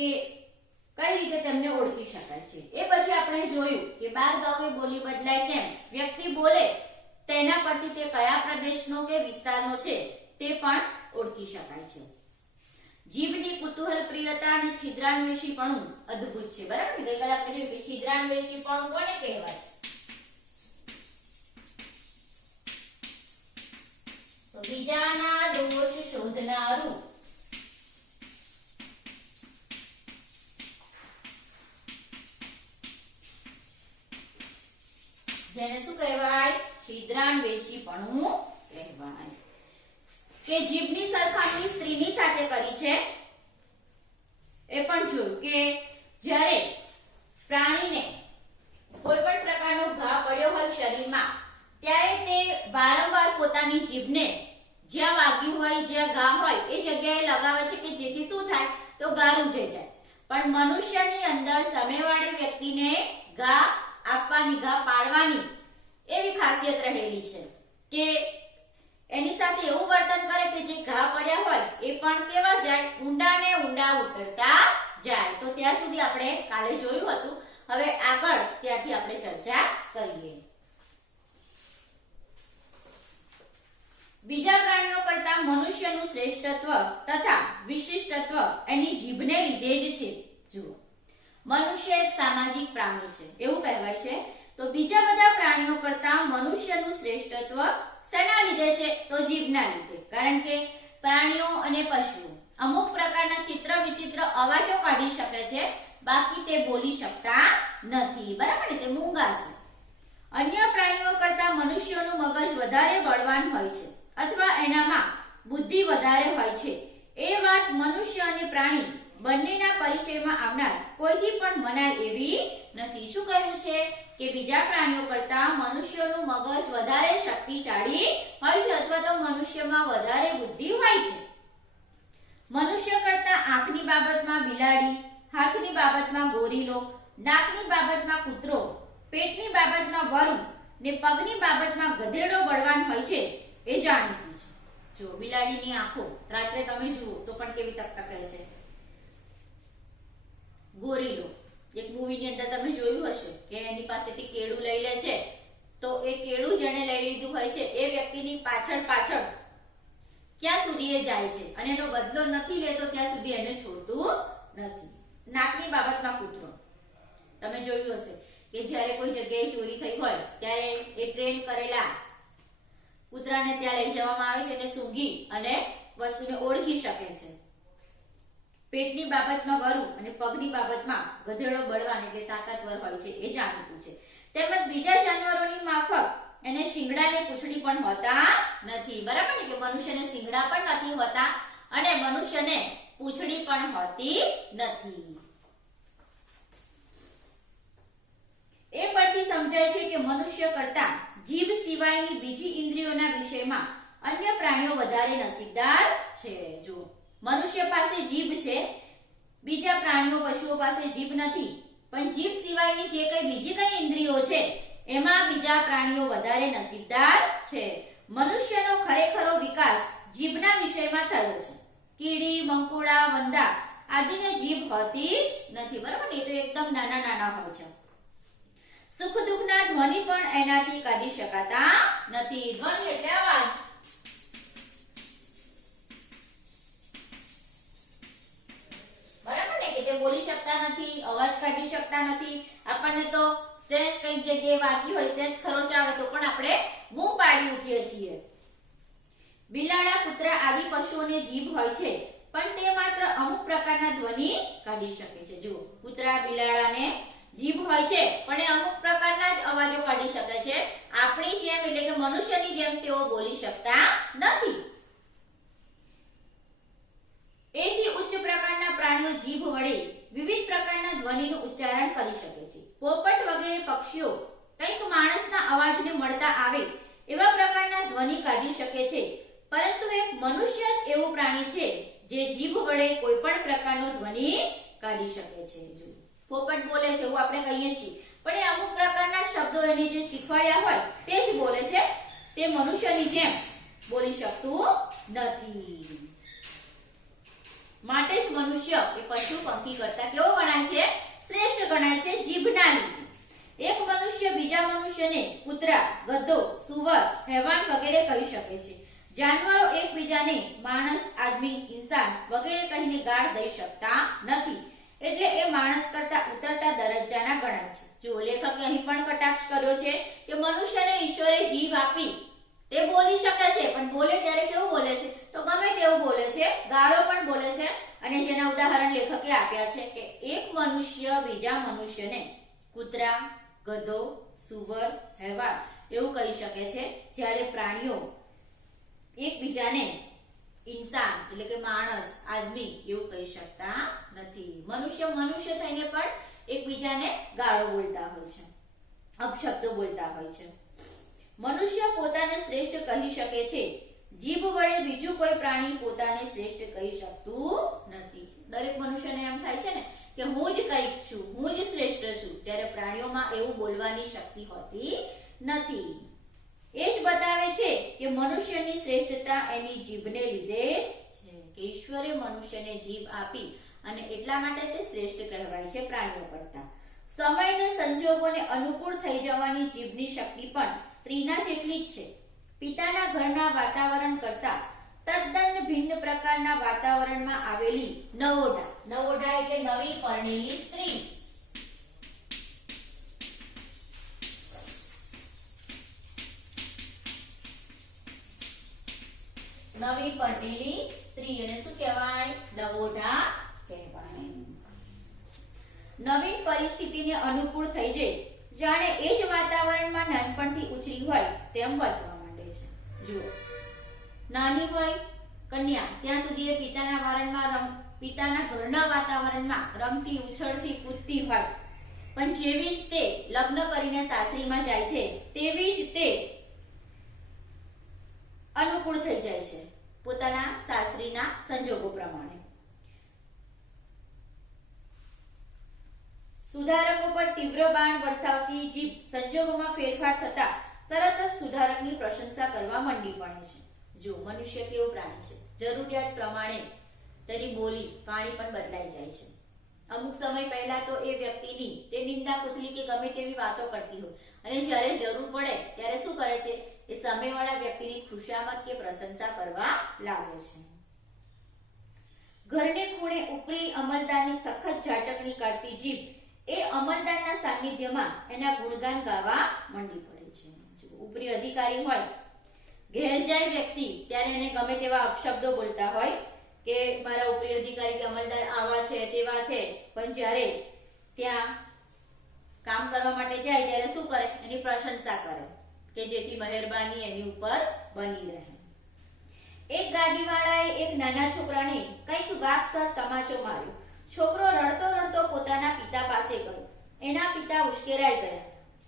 કે કઈ રીતે તેમને ઓળખી શકાય છે. એ પછી આપણે જોયું કે બાર ગાઉએ બોલી બદલાય કેમ? વ્યક્તિ બોલે, તેના પરથી તે કયા પ્રદેશનો કે વિસ્તારનો છે તે પણ ઓળખી શકાય છે. જીભની કુતૂહલ, પ્રિયતા અને છિદ્રાન્વેષીપણું અદ્ભુત છે. બરાબર ગઈકાલે આપણે જોયું છિદ્રાન્વેષીપણું કોને કહેવાય? બીજાના દોષ શોધનારું જેને શું કહેવાય? છિદ્રાન્વેષીપણું કહેવાય. કે જીભની સરખામણી સ્ત્રીની સાથે કરી છે. એ પણ જોયું કે જ્યારે પ્રાણીને કોઈ પણ પ્રકારનો ઘા પડ્યો હોય શરીરમાં, ત્યારે તે વારંવાર પોતાની જીભને જ્યાં વાગ્યું હોય, જ્યાં ઘા હોય, એ જગ્યાએ લગાવે છે કે જેથી શું થાય? તો ઘા રૂજે જાય. પણ મનુષ્યની અંદર સામેવાળી વ્યક્તિને ઘા આપવાની, ઘા પાડવાની એવી ખાસિયત રહેલી છે કે એની સાથે એવું વર્તન કરે કે જે ઘા પડ્યા હોય એ પણ કેવા જાય, ઊંડા ને ઊંડા ઉતરતા જાય. તો ત્યાં સુધી આપણે કાલે જોયું હતું. હવે આગળ ત્યાંથી આપણે ચર્ચા કરીએ. બીજા પ્રાણીઓ કરતા મનુષ્યનું શ્રેષ્ઠત્વ તથા વિશિષ્ટત્વ એની જીભને લીધે જ છે. જુઓ. મનુષ્ય એક સામાજિક પ્રાણી છે. એવું કહેવાય છે. તો બીજા બધા પ્રાણીઓ કરતા મનુષ્યનું શ્રેષ્ઠત્વ શેના લીધે છે? તો જીભના લીધે. કારણ કે પ્રાણીઓ અને પશુઓ અમુક પ્રકારના ચિત્ર વિચિત્ર અવાજો કાઢી શકે છે. બાકી તે બોલી શકતા નથી. બરાબર? ને તે મૂંગા છે. અન્ય પ્રાણીઓ કરતા મનુષ્યનું મગજ વધારે બળવાન હોય છે અથવા એનામાં બુદ્ધિ વધારે હોય છે. એ વાત મનુષ્ય અને પ્રાણી બંનેના પરિચયમાં આવનાર કોઈથી પણ મનાય એવી નથી. શું કહ્યું છે? કે બીજા પ્રાણીઓ કરતા મનુષ્યનું મગજ વધારે શક્તિશાળી હોય છે અથવા તો મનુષ્યમાં વધારે બુદ્ધિ હોય છે? મનુષ્ય કરતા આંખની બાબતમાં બિલાડી, હાથની બાબતમાં ગોરીલો, નાકની બાબતમાં કૂતરો, પેટની બાબતમાં વરુ ને પગની બાબતમાં ગધેડો બળવાન હોય છે એ જાણીતું છે. જો બિલાડીની આંખો રાત્રે તમે જુઓ તો પણ કેવી તક છે ગોરીલો એક મૂવીની અંદર તમે જોયું હશે કે એની પાસેથી કેળું લઈ લે છે. તો એ કેળું જેને લઈ લીધું હોય છે, એ વ્યક્તિની પાછળ પાછળ ક્યાં સુધી એ જાય છે? અને એનો બદલો નથી લેતો, ત્યાં સુધી એને છોડતું નથી. નાકની બાબતમાં કૂતરો. તમે જોયું હશે કે જ્યારે કોઈ જગ્યાએ ચોરી થઈ હોય, ત્યારે એ ટ્રેન કરેલા કૂતરાને ત્યાં લઈ જવામાં આવે છે અને સૂંઘી અને વસ્તુને ઓળખી શકે છે. પેટની બાબતમાં વરુ અને પગની બાબતમાં ગધેડો બળવાન એટલે તાકાતવર હોય છે, એ જાણીતું છે. તેમજ બીજા જાનવરોની માફક એને શિંગડા પૂંછડી પણ હોતા નથી. બરાબર ને? કે મનુષ્યને શિંગડા પણ નથી હોતા અને મનુષ્યને પૂંછડી પણ હોતી નથી. એ પરથી સમજાય છે કે મનુષ્ય કરતા જીભ સિવાયની બીજી ઇન્દ્રિયોના વિષયમાં અન્ય પ્રાણીઓ વધારે નસીબદાર છે. જો મનુષ્ય પાસે જીભ છે, બીજા પ્રાણીઓ પશુઓ પાસે જીભ નથી. પણ જીભ સિવાયની જે કઈ બીજી કઈ ઇન્દ્રિયો છે, એમાં બીજા પ્રાણીઓ વધારે નસીબદાર છે. મનુષ્યનો ખરેખરો વિકાસ જીભના વિષયમાં થયો છે. કીડી, મંકોડા, વંદા આદિને જીભ હોતી જ નથી. બરાબર ને? એ તો એકદમ નાના નાના હોય છે. સુખ દુઃખના ધ્વનિ પણ એનાથી કાઢી શકાતા નથી. ધ્વનિ એટલે અવાજ. કે બોલી શકતા નથી, અવાજ કાઢી શકતા નથી. આપણને તો સેજ કઈ જગ્યાએ વાગી હોય, સેજ ખરોચ આવે તો પણ આપણે બૂમ પાડી ઉઠીએ છીએ. બિલાડા કૂતરા આદિ પશુઓને જીભ હોય છે, પણ તે માત્ર અમુક પ્રકારના ધ્વનિ કાઢી શકે છે. જુઓ કૂતરા બિલાડાને જીભ હોય છે, પણ એ અમુક પ્રકારના જ અવાજો કાઢી શકે છે. આપણી જેમ એટલે કે મનુષ્યની જેમ તેઓ બોલી શકતા નથી. એથી ઉચ્ચ પ્રાણીઓ જીભ વડે વિવિધ પ્રકારના ધ્વનિનું ઉચ્ચારણ કરી શકે છે. પોપટ વગેરે પક્ષીઓ કંઈક માણસના અવાજને મળતા આવે એવા પ્રકારના ધ્વનિ કાઢી શકે છે. પરંતુ એક મનુષ્ય જ એવું પ્રાણી છે જે જીભ વડે કોઈ પણ પ્રકારનો ધ્વનિ કાઢી શકે છે. પોપટ બોલે છે એવું આપણે કહીએ છીએ, પણ એ અમુક પ્રકારના શબ્દો એને જે શીખવાડ્યા હોય તે જ બોલે છે. તે મનુષ્યની જેમ બોલી શકતું નથી. માટે જ મનુષ્ય એ પશુ પંખી કરતા કેવો ગણાય છે? શ્રેષ્ઠ ગણાય છે જીભના લીધે. એક મનુષ્ય બીજા મનુષ્યને કૂતરા, ગધો, સુવર, હેવાન વગેરે કહી શકે છે. જાનવરો એકબીજાને માણસ, આદમી, ઇન્સાન વગેરે કહીને ગાળ દઈ શકતા નથી. એટલે એ માણસ કરતા ઉતરતા દરજ્જાના ગણાય છે. જો લેખકે અહીં પણ કટાક્ષ કર્યો છે કે મનુષ્યને ઈશ્વરે જીભ આપી તે બોલી શકે છે, પણ બોલે ત્યારે કેવું બોલે છે? તો ગમે તેવું બોલે છે, ગાળો પણ બોલે છે, અને જેના ઉદાહરણ લેખકે આપ્યા છે કે એક મનુષ્ય બીજા મનુષ્યને કૂતરા, ગધો, સુવર, હેવાળ એવું કહી શકે છે, જ્યારે પ્રાણીઓ એકબીજાને ઇન્સાન એટલે કે માણસ, આદમી એવું કહી શકતા નથી. મનુષ્ય મનુષ્ય થઈને પણ એકબીજાને ગાળો બોલતા હોય છે, અપશબ્દો બોલતા હોય છે. મનુષ્ય પોતાને શ્રેષ્ઠ કહી શકે છે. જીભ વડે બીજું કોઈ પ્રાણી પોતાને શ્રેષ્ઠ કહી શકતું નથી. દરેક મનુષ્યને એમ થાય છે ને કે હું જ કંઈક છું, હું જ શ્રેષ્ઠ છું, જ્યારે પ્રાણીઓમાં એવું બોલવાની શક્તિ હોતી નથી. એ જ બતાવે છે કે મનુષ્યની શ્રેષ્ઠતા એની જીભને લીધે છે, કે ઈશ્વરે મનુષ્યને જીભ આપી અને એટલા માટે તે શ્રેષ્ઠ કહેવાય છે પ્રાણીઓ કરતા. સમયને સંજોગોને અનુકૂળ થઈ જવાની જીભની શક્તિ પણ સ્ત્રીના જેટલી જ છે. પિતાના ઘરના વાતાવરણ કરતા તદ્દન ભિન્ન પ્રકારના વાતાવરણમાં આવેલી નવોઢા નવોઢા એટલે નવી પરણેલી સ્ત્રી. નાની હોય કન્યા, ત્યાં સુધી એ પિતાના વારણમાં પિતાના ઘરના વાતાવરણમાં રમતી, ઉછળતી, કૂદતી હોય. પણ જેવી જ તે લગ્ન કરીને સાસરીમાં જાય છે, તેવી જ તે અનુકૂળ થઈ જાય છે પોતાના સાસરીના સંજોગો પ્રમાણે. સુધારકો પર તીવ્ર બાણ વરસાવતી જીભ સંજોગોમાં ફેરફાર થતા તરત જ સુધારકની પ્રશંસા કરવા માંડી પડે છે. જો મનુષ્ય કેવો પ્રાણી છે? જરૂરિયાત પ્રમાણે તેની બોલી પાણી પણ બદલાઈ જાય છે. અમુક સમય પહેલા તો એ વ્યક્તિની તે નિંદા કુથલી કે ગમે તેવી વાતો કરતી હોય. અને જ્યારે જરૂર પડે ત્યારે શું કરે છે? એ સામેવાળા વ્યક્તિની ખુશામત કે પ્રશંસા કરવા લાગે છે. ઘરને ખૂણે ઉપરી અમલદારની સખત ઝાટકણી કાઢતી જીભ એ અમલદારના સાનિધ્યમાં એના ગુણગાન ગાવા મંડી પડે છે. ઉપરી અધિકારી હોય ઘેર જાય વ્યક્તિ ત્યારે એને ગમે તેવા અપશબ્દો બોલતા હોય કે મારા ઉપરી અધિકારી કે અમલદાર આવા છે, તેવા છે. પણ જ્યારે ત્યાં કામ કરવા માટે જાય ત્યારે શું કરે? એની પ્રશંસા કરે કે જેથી મહેરબાની એની ઉપર બની રહે. એક ગાડીવાળાએ એક નાના છોકરાને કંઈક વાકસર તમાચો માર્યો. છોકરો રડતો રડતો પોતાના પિતા પાસે ગયો. એના પિતા ઉશ્કેરાઈ ગયા.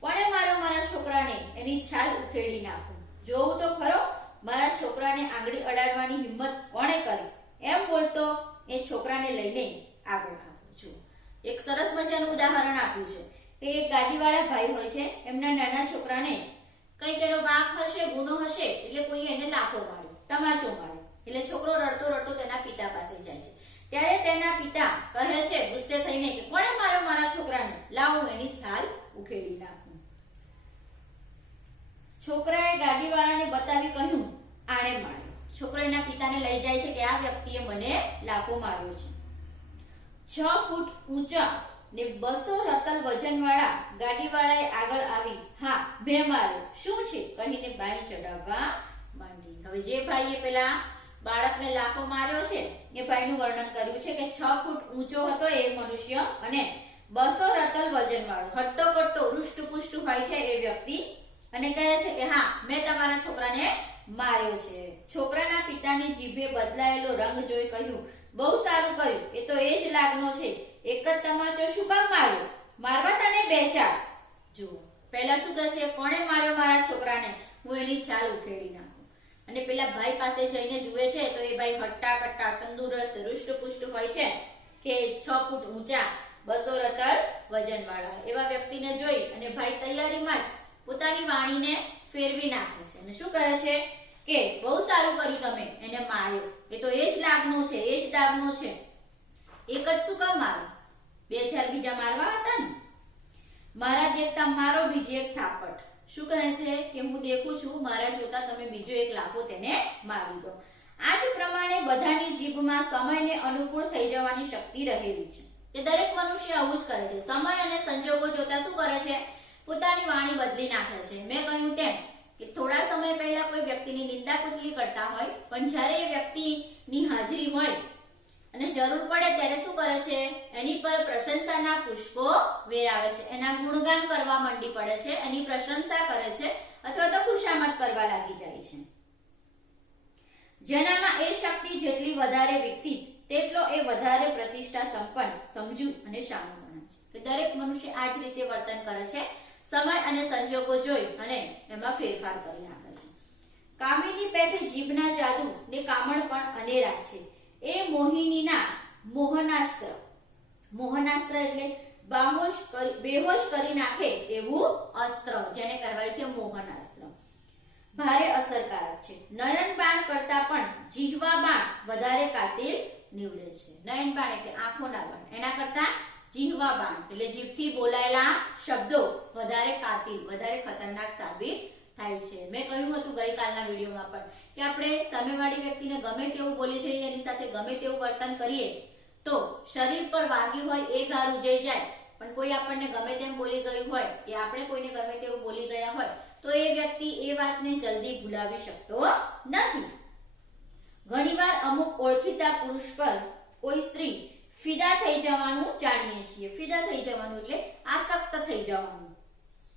પણ મારો મારા છોકરાને એની છાલ ઉખેડી નાખું જોવું તો ખરો, મારા છોકરાને આંગળી અડાડવાની હિંમત કોણે કરી? એમ બોલતો, એ છોકરાને લઈને આગળ આવ્યો છું એક સરસ મજાનું ઉદાહરણ આપ્યું છે. કે એક ગાડીવાળા ભાઈ હોય છે, એમના નાના છોકરાને કંઈક એનો વાંક હશે, ગુનો હશે, એટલે કોઈ એને લાફો માર્યો તમાચો માર્યો એટલે છોકરો રડતો રડતો તેના પિતા પાસે જાય છે. ત્યારે તેના પિતા કહે છે, ગુસ્સે થઈને કે, કોણે માર્યો મારા છોકરાને? લાવો એની છાલ ઉખેડી નાખું. છોકરાએ ગાડીવાળાને બતાવી કહ્યું, આણે માર્યો. છોકરો એના પિતાને લઈ જાય છે કે આ વ્યક્તિએ મને લાફો માર્યો છે. છ ફૂટ ઊંચા ને બસો રતલ વજનવાળા ગાડીવાળાએ આગળ આવી, હા બે માર્યો. શું છે? કહીને બાઈ ચડાવવા માંડી. હવે જે ભાઈએ પેલા બાળકને લાફો માર્યો છે, એ ભાઈનું વર્ણન કર્યું છે કે છ ફૂટ ઊંચો હતો એ મનુષ્ય અને બસો રતલ વજનવાળો. હટ્ટો કટ્ટો હૃષ્ટ પુષ્ટ હોય છે એ વ્યક્તિ અને કહે છે કે, હા, મેં તમારા છોકરાને માર્યો છે. છોકરાના પિતાની જીભે બદલાયેલો રંગ જોઈ કહ્યું, બહુ સારું કર્યું. એ તો એ જ લાગનો છે. એક જ તમાચો શું કામ માર્યો? મારવા તને બે ચાર. જો પહેલા શું થશે? કોણે માર્યો મારા છોકરાને? હું એની ચાલ ઉખેડી નાખું. અને પેલા ભાઈ પાસે જઈને જુએ છે, તો એ ભાઈ હટ્ટા કટ્ટા તંદુરસ્ત, હૃષ્ટપુષ્ટ હોય છે કે છ ફૂટ ઊંચા, બસો રતર વજન વાળા એવા વ્યક્તિને જોઈ અને ભાઈ તૈયારીમાં જ પોતાની વાણીને ફેરવી નાખે છે. અને શું કરે છે? કે બહુ સારું કર્યું તમે, એને માર્યો. એ તો એ જ લાગનો છે, એ જ દાગનો છે. એક જ શું કામ મારો બે ચાર બીજા મારવા હતા ને? મારા દેખતા મારો બીજી એક થાપટ. શું કહે છે? કે હું દેખું છું, મારા જોતા તમે બીજો એક લાખો તેને મારી દો. આ જ પ્રમાણે બધાની જીભમાં સમયને અનુકૂળ થઈ જવાની શક્તિ રહેલી છે. કે દરેક મનુષ્ય આવું જ કરે છે. સમય અને સંજોગો જોતા શું કરે છે? પોતાની વાણી બદલી નાખે છે. મેં કહ્યું તેમ કે થોડા સમય પહેલા કોઈ વ્યક્તિની નિંદા કુચલી કરતા હોય, પણ જ્યારે એ વ્યક્તિની હાજરી હોય અને જરૂર પડે ત્યારે શું કરે છે? એની પર પ્રશંસાના પુષ્પો વેરાવે છે. એના ગુણગાન કરવા માંડી પડે છે, એની પ્રશંસા કરે છે, અથવા તો ખુશામત કરવા લાગી જાય છે. જેનામાં એ શક્તિ જેટલી વધારે વિકસિત, તેટલો એ વધારે પ્રતિષ્ઠા સંપન્ન સમજુ અને શાણું બને છે. દરેક મનુષ્ય આ જ રીતે વર્તન કરે છે સમય અને સંજોગો જોઈ અને એમાં ફેરફાર કરી નાખે છે. કામિની પેઠે જીભના જાદુ ને કામણ પણ અનેરા છે. એ મોહિનીના મોહનાસ્ત્ર. મોહનાસ્ત્ર એટલે બાહોશ કરી, બેહોશ કરી નાખે એવું અસ્ત્ર, જેને કહેવાય છે મોહનાસ્ત્ર. ભારે અસરકારક છે. નયન બાણ કરતા પણ જીહવા બાણ વધારે કાતિલ નીવડે છે. નયન બાણ એટલે આંખોના બાણ. એના કરતા જીહવા બાણ એટલે જીભથી બોલાયેલા શબ્દો વધારે કાતિલ, વધારે ખતરનાક સાબિત થાય છે. મેં કહ્યું હતું ગઈકાલના વિડીયોમાં પણ કે આપણે સામેવાળી વ્યક્તિને ગમે તેવું બોલી જઈએ, એની સાથે ગમે તેવું વર્તન કરીએ, તો શરીર પર વાગ્યું હોય એ ગારું જઈ જાય. પણ કોઈ આપણને ગમે તેમ બોલી ગયું હોય, કે આપણે કોઈને ગમે તેવું બોલી ગયા હોય, તો એ વ્યક્તિ એ વાતને જલ્દી ભૂલાવી શકતો નથી. ઘણીવાર અમુક ઓળખીતા પુરુષ પર કોઈ સ્ત્રી ફિદા થઈ જવાનું જાણીએ છીએ. ફિદા થઈ જવાનું એટલે આસક્ત થઈ જવાનું.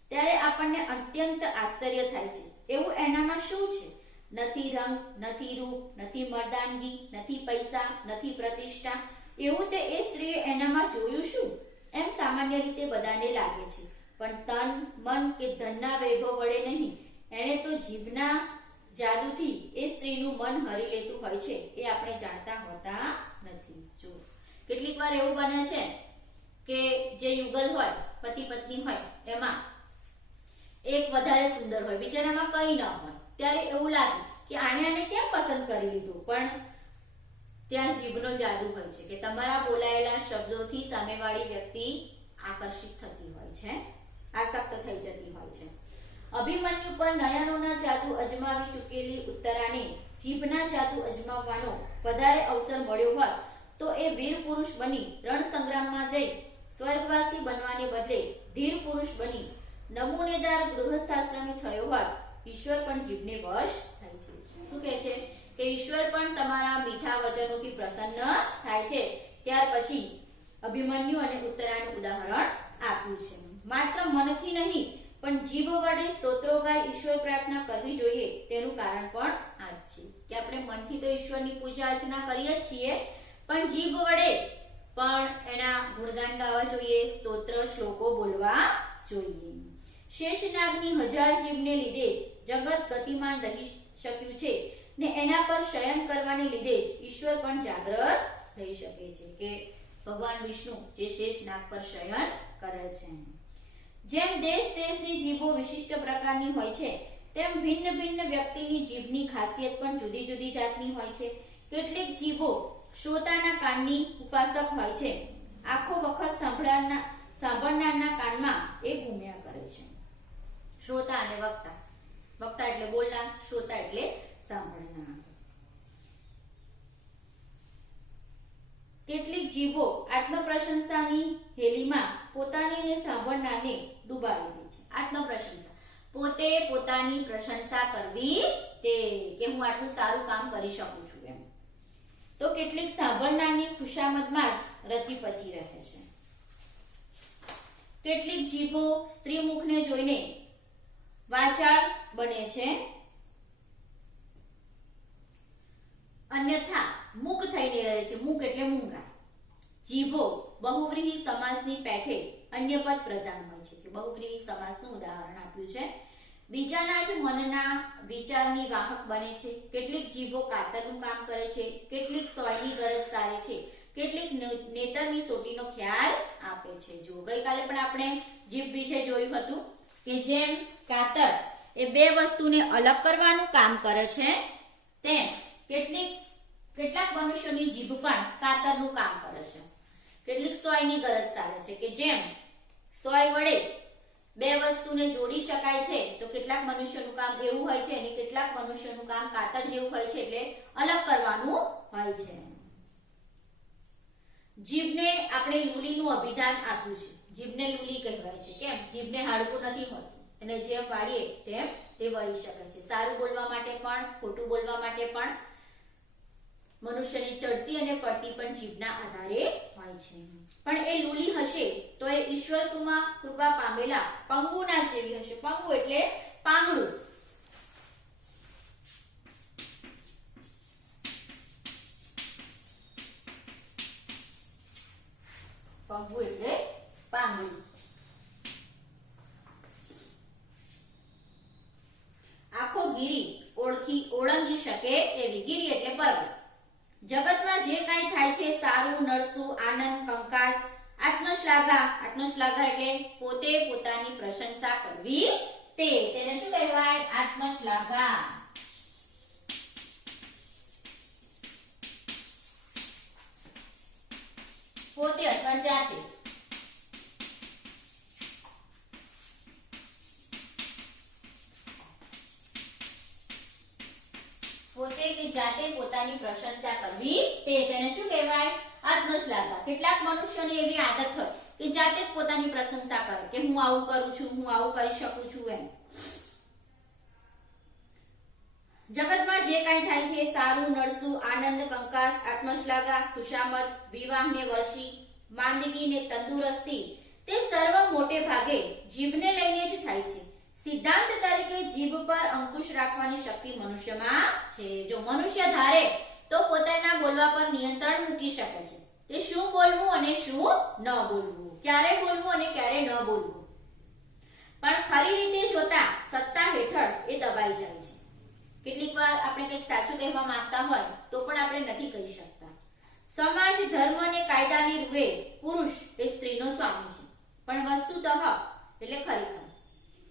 ત્યારે આપણને અત્યંત આશ્ચર્ય થાય છે. એવું એનામાં શું છે? નથી રંગ, નથી રૂપ, નથી મર્દાનગી, નથી પૈસા, નથી પ્રતિષ્ઠા. એવું તે એ સ્ત્રીએ એનામાં જોયું શું? એમ સામાન્ય રીતે બધાને લાગે છે. પણ તન, મન કે ધનના વૈભવ વડે નહીં. એણે તો જીભના જાદુથી એ સ્ત્રીનું મન હરી લેતું હોય છે. એ આપણે જાણતા હોતા નથી. કેટલીક વાર એવું બને છે કે જે યુગલ હોય, પતિ પત્ની હોય, એમાં એક વધારે સુંદર હોય બિચારામાં કંઈ ન હોય. ત્યારે એવું લાગે કે આને આને કેમ પસંદ કરી લીધું? પણ ત્યાં જીભનો જાદુ હોય છે કે તમારા બોલાયેલા શબ્દોથી સામેવાળી વ્યક્તિ આકર્ષિત થતી હોય છે, આસક્ત થઈ જતી હોય છે. અભિમન્યુ પર નયનોના જાદુ અજમાવી ચૂકેલી ઉત્તરાને જીભના જાદુ અજમાવવાનો વધારે અવસર મળ્યો હોત તો એ વીર પુરુષ બની રણ સંગ્રામમાં જઈ, સ્વર્ગવાસી બનવાને બદલે ધીર પુરુષ બની. નમૂનેદાર ગૃહસ્થાશ્રમી થયો હોય ઈશ્વર પણ જીભને વશ થાય છે. શું કહે છે? કે ઈશ્વર પણ તમારા મીઠા વચનોથી પ્રસન્ન થાય છે. ત્યાર પછી અભિમન્યુ અને ઉત્તરાનું ઉદાહરણ આપ્યું છે. માત્ર મનથી નહીં, પણ જીભ વડે સ્તોત્રો ગાય ઈશ્વર પ્રાર્થના કરવી જોઈએ, તેનું કારણ પણ આ જ છે. કે આપણે મનથી તો ઈશ્વરની પૂજા અર્ચના કરીએ જ છીએ પણ જીભ વડે. પણ એના ગુણગાન ગાવા જોઈએ, સ્તોત્ર, શ્લોકો બોલવા જોઈએ. શેષનાગની હજાર જીભને લીધે જગત ગતિમાન રહી શક્યું છે ને એના પર શયન કરવાને લીધે જ ઈશ્વર પણ જાગ્રત રહી શકે છે કે ભગવાન વિષ્ણુ જે શેષનાગ પર શયન કરે છે. જેમ દેશ દેશની જીભો વિશિષ્ટ પ્રકારની હોય છે, તેમ ભિન્ન ભિન્ન વ્યક્તિની જીભની ખાસિયત પણ જુદી જુદી જાતની હોય છે. કેટલીક જીભો શ્રોતાના કાનની ઉપાસક હોય છે. આખો વખત સાંભળનારના સાંભળનારના કાનમાં એ ઘૂમ્યા કરે છે. શ્રોતા અને વક્તા. વક્તા એટલે બોલનાર, શ્રોતા એટલે સાંભળનાર. કેટલીક જીવો આત્મપ્રશંસાની હેલીમાં પોતાને ને સાંભળનારને ડૂબાડી દે છે. આત્મપ્રશંસા. પોતે પોતાની પ્રશંસા કરવી તે કે હું આટલું સારું કામ કરી શકું તો કેટલીક સાંભળનારની ખુશામદમાં જ રચી પચી રહે છે. કેટલીક જીભો સ્ત્રી મુખને જોઈને વાચાળ બને છે. અન્યથા મૂક થઈને રહે છે. મૂક એટલે મૂંગા જીભો બહુવ્રીહી સમાસની પેઠે અન્ય પદ પ્રધાન હોય છે. કે બહુવ્રીહી સમાસનું ઉદાહરણ આપ્યું છે. બીજાના જ મનના વિચારની વાહક બને છે. કેટલીક જીભો કાતરનું કામ કરે છે. કેટલીક સોયની ગરજ સારે છે. કેટલીક નેતરની સોટીનો ખ્યાલ આપે છે. જો ગઈકાલે પણ આપણે જીભ વિશે જોયું હતું કે જેમ કાતર એ બે વસ્તુને અલગ કરવાનું કામ કરે છે, તેમ કેટલીક કેટલાક મનુષ્યોની જીભ પણ કાતરનું કામ કરે છે. કેટલીક સોયની ગરજ સારે છે કે જેમ સોય વડે બે વસ્તુને જોડી શકાય છે. તો કેટલાક મનુષ્યનું કામ એવું હોય છે અને કેટલાક મનુષ્યનું કામ કાતર જેવું હોય છે એટલે અલગ કરવાનું હોય છે. જીભને આપણે લુલીનું અભિધાન આપ્યું છે. જીભને લુલી કહેવાય છે. કેમ? જીભને હાડકું નથી હોતું. અને જેમ વાળીએ તેમ તે વળી શકે છે. સારું બોલવા માટે પણ, ખોટું બોલવા માટે પણ મનુષ્યની ચડતી અને પડતી પણ જીભના આધારે હોય છે. પણ એ લુલી હશે ઈશ્વર કૃપા પામેલા પંગુના જેવી હશે. પંગુ એટલે પાંગડું પંગુ એટલે પાંગડું આખો ગીરી ઓળખી ઓળંગી શકે એવી. ગીરી એટલે પર્વત. જગતમાં જે કાંઈ થાય છે, સારું, નરસું, આનંદ, કંકાસ આત્મશ્લાઘા આત્મશ્લાઘા એટલે પોતે પોતાની પ્રશંસા કરવી તે, તેને શું કહેવાય? આત્મશ્લાઘા પોતે અથવા જાતે. પોતે કે જાતે પોતાની પ્રશંસા કરવી તે તેને શું કહેવાય? આત્મશ્લાઘા કેટલાક મનુષ્યની એવી આદત હોય કે જાતે પોતાની પ્રશંસા કરે કે હું આવું કરું છું, હું આવું કરી શકું છું એમ. જગતમાં જે કાંઈ થાય છે, સારું, નરસું, આનંદ, કંકાસ, આત્મશ્લાઘા, ખુશામત વિવાહ ને વર્ષી માંદગી ને તંદુરસ્તી, તે સર્વ મોટે ભાગે જીભને લઈને જ થાય છે. સિદ્ધાંત તરીકે જીભ પર અંકુશ રાખવાની શક્તિ મનુષ્યમાં છે. જો મનુષ્ય ધારે તો પોતાના બોલવા પર નિયંત્રણ મૂકી શકે છે. તે શું બોલવું અને શું ન બોલવું? ક્યારે બોલવું અને ક્યારે ન બોલવું? પણ ખરી રીતે જોતા સત્તા હેઠળ એ દબાઈ જાય છે. કેટલીક વાર આપણે કંઈક સાચું કહેવા માંગતા હોય તો પણ આપણે નથી કહી શકતા. સમાજ, ધર્મ અને કાયદાની રૂએ પુરુષ એ સ્ત્રીનો સ્વામી છે. પણ વસ્તુતઃ એટલે ખરેખર.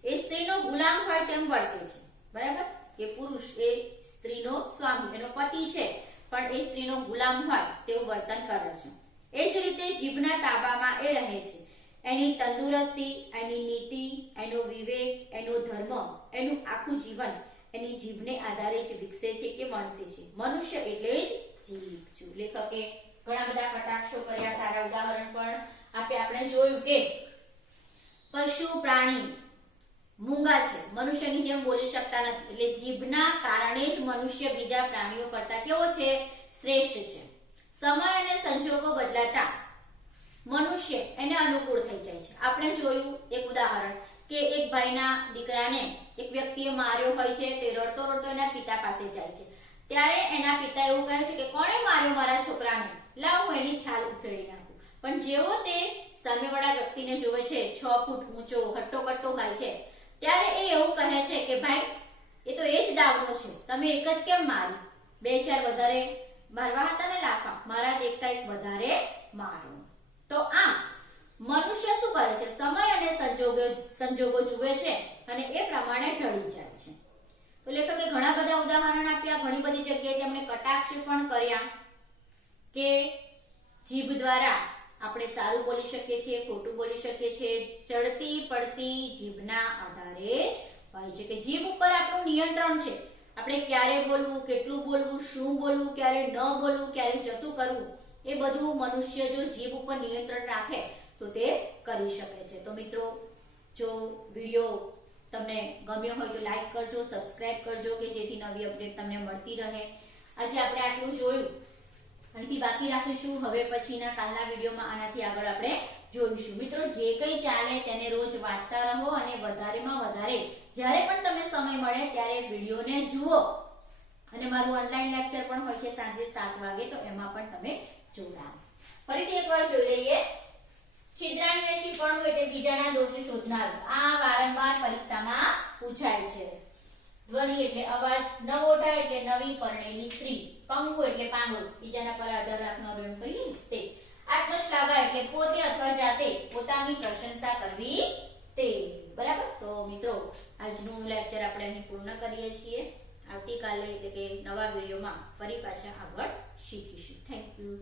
એ સ્ત્રીનો ગુલામ હોય તેમ વર્તે છે. બરાબર? કે પુરુષ એ સ્ત્રીનો સ્વામી એનો પતિ છે, પણ એ સ્ત્રીનો ગુલામ હોય તેવું વર્તન કરે છે. એ જ રીતે જીભના તાબામાં એ રહે છે. એની તંદુરસ્તી, એની નીતિ, એનો વિવેક, એનો ધર્મ, એનું આખું જીવન એની જીભને આધારે જ વિકસે છે કે વણસે છે. મનુષ્ય એટલે જ જીભ. જો લેખકે ઘણા બધા કટાક્ષો કર્યા, સારા ઉદાહરણ પણ આપે. આપણે જોયું કે પશુ પ્રાણી મૂંગા છે. મનુષ્યની જેમ બોલી શકતા નથી. એટલે જીભના કારણે જ મનુષ્ય બીજા પ્રાણીઓ કરતા કેવો છે? શ્રેષ્ઠ છે. સમય અને સંજોગો બદલાતા મનુષ્ય એને અનુકૂળ થઈ જાય છે. આપણે જોયું એક ઉદાહરણ કે એક ભાઈના દીકરાને એક વ્યક્તિએ માર્યો હોય છે, તે રડતો રડતો એના પિતા પાસે જાય છે. ત્યારે એના પિતા એવું કહે છે કે, કોણે માર્યો મારા છોકરાને? લાવ હું એની છાલ ઉખેડી નાખું. પણ જેવો તે સામેવાળા વ્યક્તિને જોવે છે, છ ફૂટ ઊંચો હટ્ટો કટ્ટો હોય છે ત્યારે એ એવું કહે છે કે ભાઈ, એ તો એ જ દાવનો છે. તમે એક જ કેમ મારી? બે ચાર વધારે મારવા હતા ને લાફા. મારા દેખતા એક વધારે મારો. તો આમ મનુષ્ય શું કરે છે? સમય અને સંજોગો સંજોગો જુએ છે અને એ પ્રમાણે ઢળી જાય છે. તો લેખકે ઘણા બધા ઉદાહરણ આપ્યા. ઘણી બધી જગ્યાએ તેમણે કટાક્ષ પણ કર્યા કે જીભ દ્વારા આપણે સારું બોલી શકીએ છીએ, ખોટું બોલી શકીએ છીએ. ચડતી પડતી જીભના આધારે જ હોય છે કે જીભ ઉપર આપણું નિયંત્રણ છે. આપણે ક્યારે બોલવું, કેટલું બોલવું, શું બોલવું, ક્યારે ન બોલવું, ક્યારે જતું કરવું, એ બધું મનુષ્ય જો જીભ ઉપર નિયંત્રણ રાખે, તો તે કરી શકે છે. તો મિત્રો, જો વીડિયો તમને ગમ્યો હોય તો લાઈક કરજો, સબસ્ક્રાઇબ કરજો, કે જેથી નવી અપડેટ તમને મળતી રહે. આજે આપણે આટલું જોયું. અહીંથી બાકી રાખીશું. હવે પછીના કાલના વિડીયોમાં આનાથી આગળ આપણે જોઈશું. મિત્રો, જે કંઈ ચાલે તેને રોજ વાંચતા રહો અને વધારેમાં વધારે જ્યારે પણ તમને સમય મળે ત્યારે વિડીયોને જુઓ. અને મારું ઓનલાઈન લેક્ચર પણ હોય છે સાંજે સાત વાગે, તો એમાં પણ તમે જોડાવો ફરીથી એકવાર જોઈ લઈએ. છિદ્રાન્વેષી પણ એટલે બીજાના દોષ શોધનારું. આ વારંવાર પરીક્ષામાં પૂછાય છે. ધ્વનિ એટલે અવાજ, નવોઢા એટલે નવી પરણેલી સ્ત્રી પંગુ એટલે પાંગળું. બીજાના પર આધાર રાખનારો એમ કહીએ તે. આત્મશ્લાઘા એટલે પોતે અથવા જાતે પોતાની પ્રશંસા કરવી તે. બરાબર? તો મિત્રો, આજનું લેક્ચર આપણે અહીં પૂર્ણ કરીએ છીએ. આવતીકાલે એટલે કે નવા વિડીયોમાં ફરી પાછા આગળ શીખીશું. Thank you